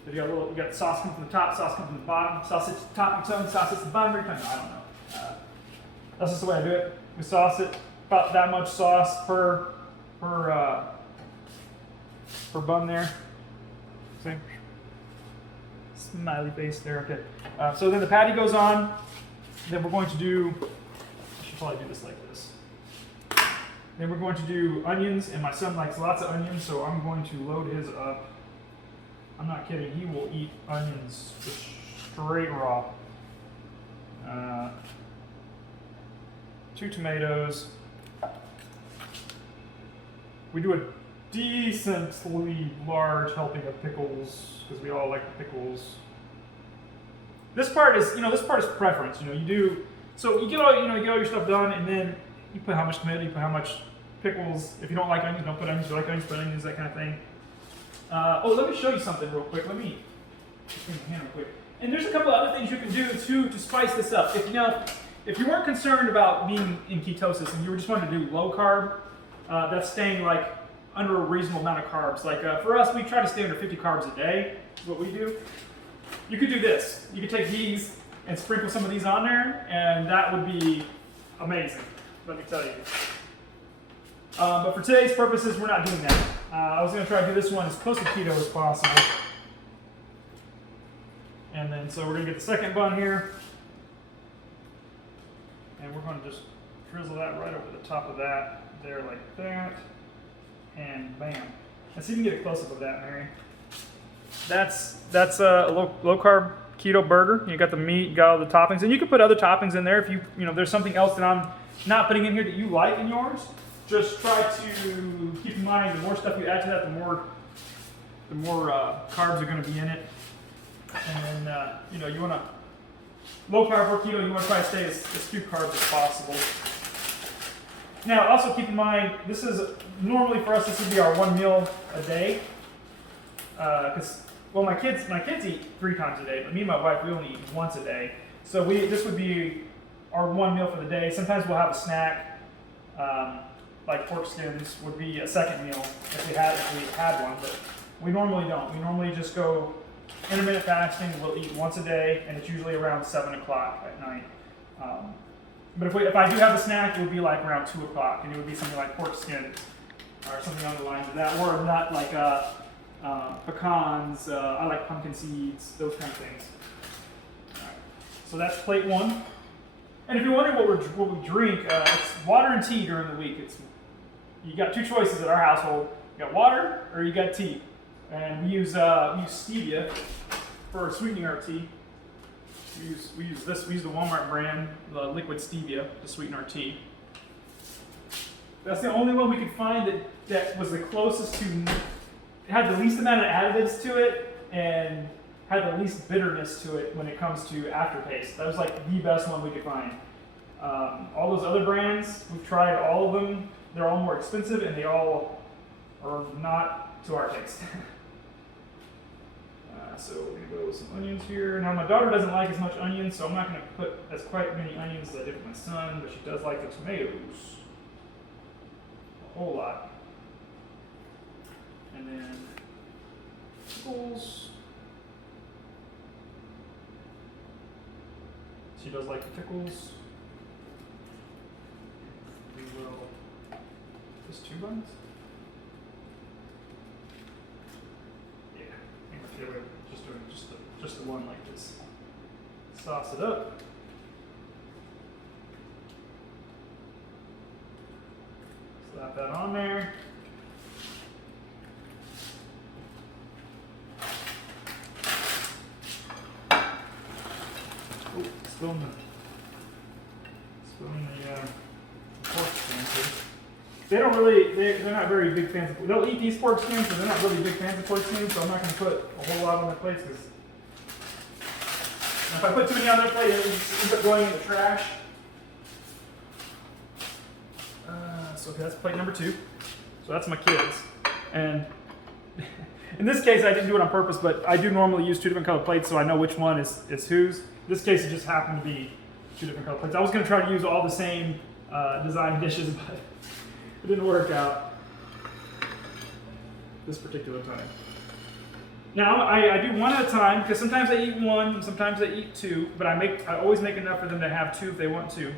If you got sauce coming from the top, sauce coming from the bottom, sausage top your tongue, sausage the bottom of your tongue. I don't know. That's just the way I do it. We sauce it about that much sauce per bun there. See? Smiley face there. Okay. So then the patty goes on. Then we're going to do. I should probably do this like this. Then we're going to do onions, and my son likes lots of onions, so I'm going to load his up. I'm not kidding. He will eat onions just straight raw. 2 tomatoes. We do a decently large helping of pickles because we all like the pickles. This part is, preference. You do. So you get all your stuff done, and then you put how much tomato, you put how much pickles. If you don't like onions, don't put onions. If you like onions, put onions. That kind of thing. Let me show you something real quick. Let me just bring my hand real quick. And there's a couple of other things you can do to spice this up. If you weren't concerned about being in ketosis and you just wanted to do low carb, that's staying like under a reasonable amount of carbs. Like for us, we try to stay under 50 carbs a day. Is what we do. You could do this. You could take these and sprinkle some of these on there, and that would be amazing. Let me tell you. But for today's purposes, we're not doing that. I was going to try to do this one as close to keto as possible. And then, so we're going to get the second bun here. And we're going to just drizzle that right over the top of that, there like that. And bam. Let's see if you can get a close-up of that, Mary. That's a low-carb keto burger. You got the meat, you got all the toppings. And you can put other toppings in there if there's something else that I'm not putting in here that you like in yours. Just try to keep in mind the more stuff you add to that, the more carbs are going to be in it. And then you want to low carb or keto. You want to try to stay as few carbs as possible. Now, also keep in mind this is normally for us. This would be our 1 meal a day. Because my kids eat 3 times a day, but me and my wife we only eat once a day. So this would be our 1 meal for the day. Sometimes we'll have a snack. Like pork skins would be a second meal if we had one, but we normally don't. We normally just go intermittent fasting. We'll eat once a day, and it's usually around 7 o'clock at night. But if I do have a snack, it would be like around 2 o'clock, and it would be something like pork skin or something on the lines of that, or a nut like pecans. I like pumpkin seeds, those kind of things. All right. So that's plate 1. And if you're wondering what we drink, it's water and tea during the week. You got 2 choices at our household. You got water or you got tea. And we use stevia for sweetening our tea. We use the Walmart brand, the liquid stevia, to sweeten our tea. That's the only one we could find that was the closest to, had the least amount of additives to it and had the least bitterness to it when it comes to aftertaste. That was like the best one we could find. All those other brands, we've tried all of them. They're all more expensive and they all are not to our taste. So we're going to go with some onions here. Now my daughter doesn't like as much onions, so I'm not going to put as quite many onions as I did with my son, but she does like the tomatoes. A whole lot. And then pickles. She does like the pickles. We will, just 2 buns? Yeah, I think we're just doing just the one like this. Sauce it up. Slap that on there. Oh, spilling the pork skins here. They're not very big fans of, they'll eat these pork skins, but they're not really big fans of pork skins, so I'm not going to put a whole lot on their plates, because if I put too many on their plate, it ends up going in the trash. So okay, that's plate number 2. So that's my kids. And In this case, I didn't do it on purpose, but I do normally use 2 different color plates, so I know which one is whose. In this case, it just happened to be 2 different color plates. I was going to try to use all the same design dishes, but it didn't work out this particular time. Now, I do one at a time, because sometimes I eat 1, sometimes I eat 2, but I always make enough for them to have 2 if they want to.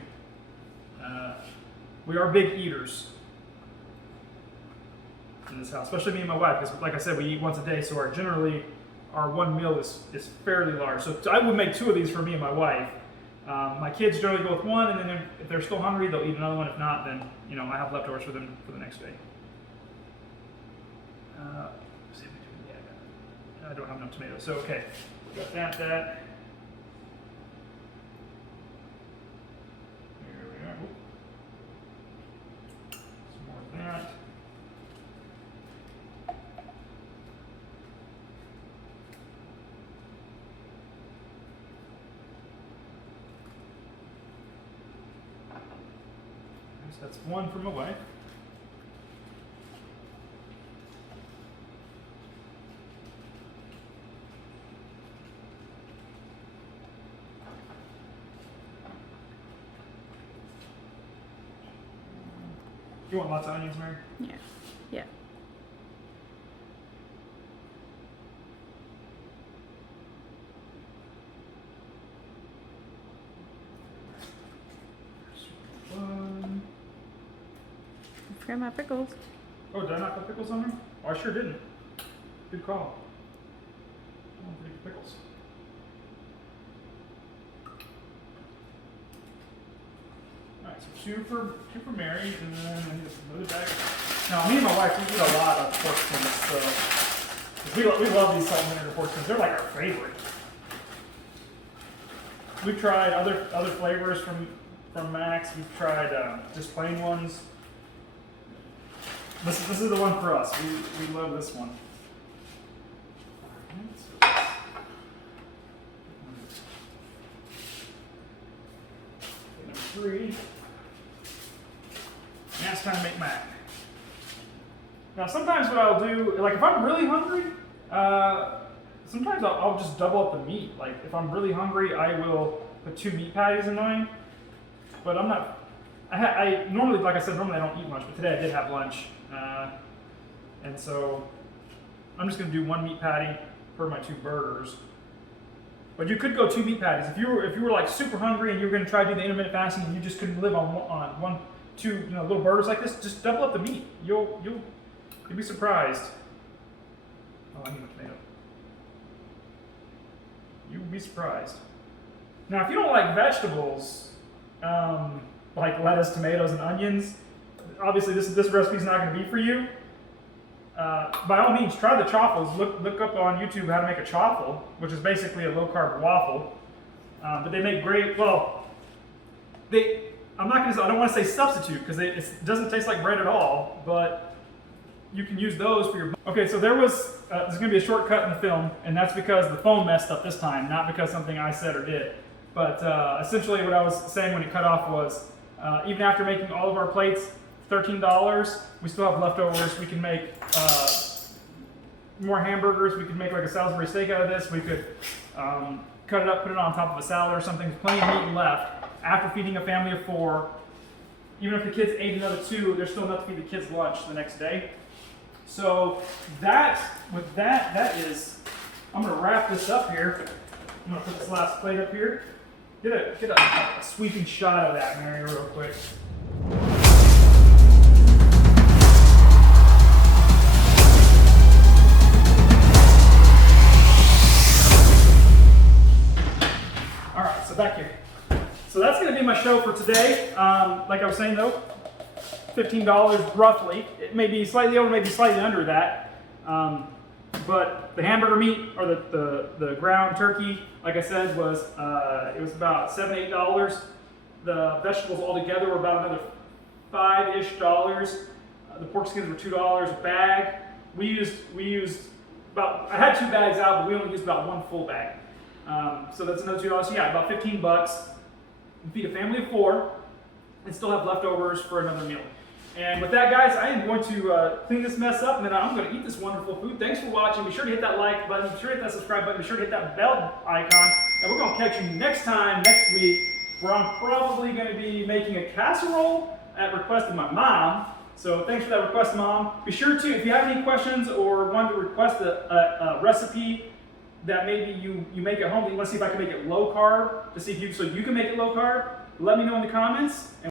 We are big eaters in this house, especially me and my wife, because like I said, we eat once a day, so generally our one meal is fairly large. So I would make 2 of these for me and my wife. My kids generally go with 1, and then if they're still hungry, they'll eat another one. If not, then I have leftovers for them for the next day. I don't have enough tomatoes, so okay. We got that. Here we are. Some more of that. So that's 1 for my wife. You want lots of onions, Mary? Yeah. Yeah. One. I forgot my pickles. Oh, did I not put pickles on there? Oh, I sure didn't. Good call. I don't forget the pickles. Alright, so 2 for Mary, and then I need another bag. Now, me and my wife, we eat a lot of pork skins, so we love these salt and vinegar pork skins. They're like our favorite. We've tried other flavors from Max. We've tried just plain ones. This is the one for us. We love this one. Number 3. Now it's time to make mac. Now sometimes what I'll do, like if I'm really hungry, sometimes I'll just double up the meat. Like if I'm really hungry, I will put 2 meat patties in mine. But I'm not. I normally, like I said, normally I don't eat much, but today I did have lunch, and so I'm just going to do 1 meat patty for my 2 burgers. But you could go 2 meat patties if you were like super hungry and you were going to try to do the intermittent fasting and you just couldn't live on 2 little burgers like this. Just double up the meat. You'll be surprised. Oh, I need a tomato. You'll be surprised. Now, if you don't like vegetables, like lettuce, tomatoes, and onions, obviously this recipe's not going to be for you. By all means, try the chaffles. Look up on YouTube how to make a chaffle, which is basically a low-carb waffle. But they make great. Well, I don't want to say substitute because it doesn't taste like bread at all. But you can use those for your. Okay, so there's going to be a shortcut in the film, and that's because the phone messed up this time, not because something I said or did. But essentially, what I was saying when it cut off was, even after making all of our plates $13, we still have leftovers. We can make more hamburgers. We could make like a Salisbury steak out of this. We could cut it up, put it on top of a salad or something. There's plenty of meat left after feeding a family of 4. Even if the kids ate another 2, there's still enough to feed the kids lunch the next day. So that is, I'm gonna wrap this up here. I'm gonna put this last plate up here. Get a sweeping shot of that, Mary, real quick. All right, so back here. So that's gonna be my show for today. Like I was saying though, $15 roughly. It may be slightly over, maybe slightly under that. But the hamburger meat or the ground turkey, like I said, was it was about $7, $8. The vegetables altogether were about another $5-ish. The pork skins were $2 a bag. We used about, I had 2 bags out, but we only used about 1 full bag. So that's another $2. So yeah, about $15. You feed a family of 4 and still have leftovers for another meal. And with that, guys, I am going to clean this mess up, and then I'm going to eat this wonderful food. Thanks for watching. Be sure to hit that like button. Be sure to hit that subscribe button. Be sure to hit that bell icon. And we're going to catch you next time, next week, where I'm probably going to be making a casserole at request of my mom. So thanks for that request, Mom. Be sure to, if you have any questions or want to request a recipe that maybe you make at home, that you want to see if I can make it low carb, to see if you, so you can make it low carb, let me know in the comments. And